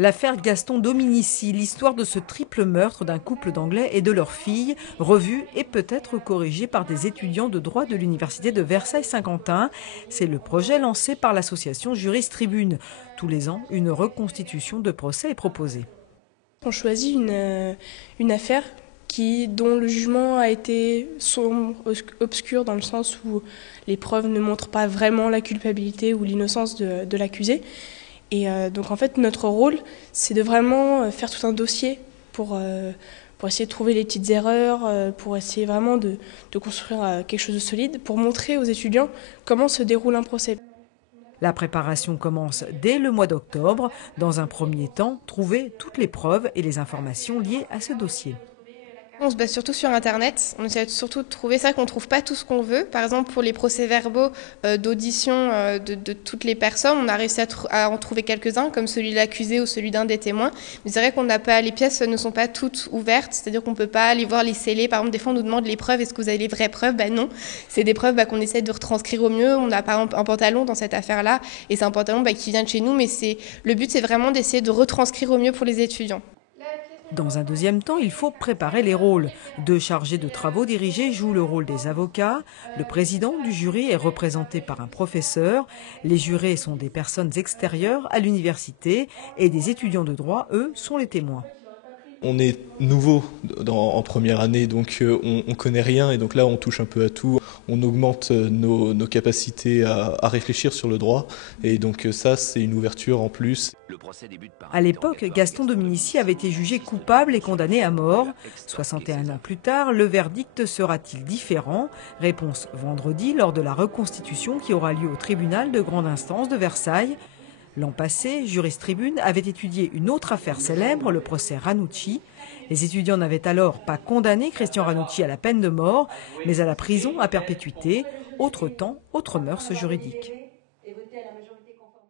L'affaire Gaston Dominici, l'histoire de ce triple meurtre d'un couple d'Anglais et de leur fille, revue et peut-être corrigée par des étudiants de droit de l'université de Versailles-Saint-Quentin. C'est le projet lancé par l'association Juriste Tribune. Tous les ans, une reconstitution de procès est proposée. On choisit une affaire dont le jugement a été sombre, obscur, dans le sens où les preuves ne montrent pas vraiment la culpabilité ou l'innocence de l'accusé. Et donc en fait notre rôle c'est de vraiment faire tout un dossier pour essayer de trouver les petites erreurs, pour essayer vraiment de construire quelque chose de solide, pour montrer aux étudiants comment se déroule un procès. La préparation commence dès le mois d'octobre. Dans un premier temps, trouver toutes les preuves et les informations liées à ce dossier. On se base surtout sur Internet, on essaie surtout de trouver ça, qu'on ne trouve pas tout ce qu'on veut. Par exemple, pour les procès-verbaux d'audition de toutes les personnes, on a réussi à en trouver quelques-uns, comme celui de l'accusé ou celui d'un des témoins. Mais c'est vrai qu'on n'a pas, les pièces ne sont pas toutes ouvertes, c'est-à-dire qu'on ne peut pas aller voir les scellés. Par exemple, des fois, on nous demande les preuves, est-ce que vous avez les vraies preuves? Non, c'est des preuves qu'on essaie de retranscrire au mieux. On a par exemple un pantalon dans cette affaire-là, et c'est un pantalon qui vient de chez nous, mais le but, c'est vraiment d'essayer de retranscrire au mieux pour les étudiants. Dans un deuxième temps, il faut préparer les rôles. Deux chargés de travaux dirigés jouent le rôle des avocats. Le président du jury est représenté par un professeur. Les jurés sont des personnes extérieures à l'université et des étudiants de droit, eux, sont les témoins. On est nouveau en première année, donc on connaît rien et donc là on touche un peu à tout. On augmente nos capacités à réfléchir sur le droit et donc ça c'est une ouverture en plus. À l'époque, Gaston Dominici avait été jugé coupable et condamné à mort. 61 ans plus tard, le verdict sera-t-il différent? Réponse vendredi lors de la reconstitution qui aura lieu au tribunal de grande instance de Versailles. L'an passé, Juriste Tribune avait étudié une autre affaire célèbre, le procès Ranucci. Les étudiants n'avaient alors pas condamné Christian Ranucci à la peine de mort, mais à la prison à perpétuité. Autre temps, autre mœurs juridiques.